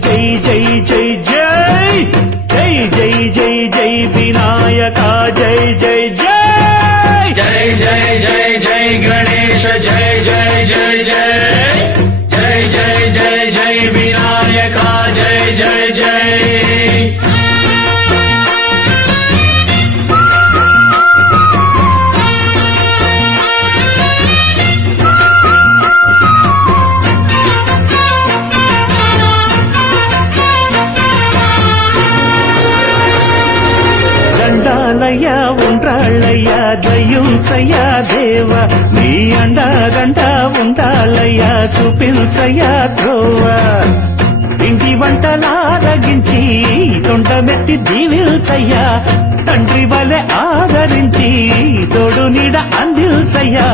జై జై జై జై జై జై జై జై వినాయక జై జై జై జై జై జై జై గణేశ జై జై జై జై జై జై జై జై వినాయక జై జై జై దండాలయ్యా ఉండ్రాళ్ళయ్యా దయ్యుంచయ్యా దేవ నీ అండాదండ ఉండాలయ్యా చూపించయ్యా ధ్రువ ఇంటి వంటలారగించి తొండమెత్తి దీవిల్చయ్యా తండ్రి వలె ఆదరించి తోడు నీడ అందిల్చయ్యా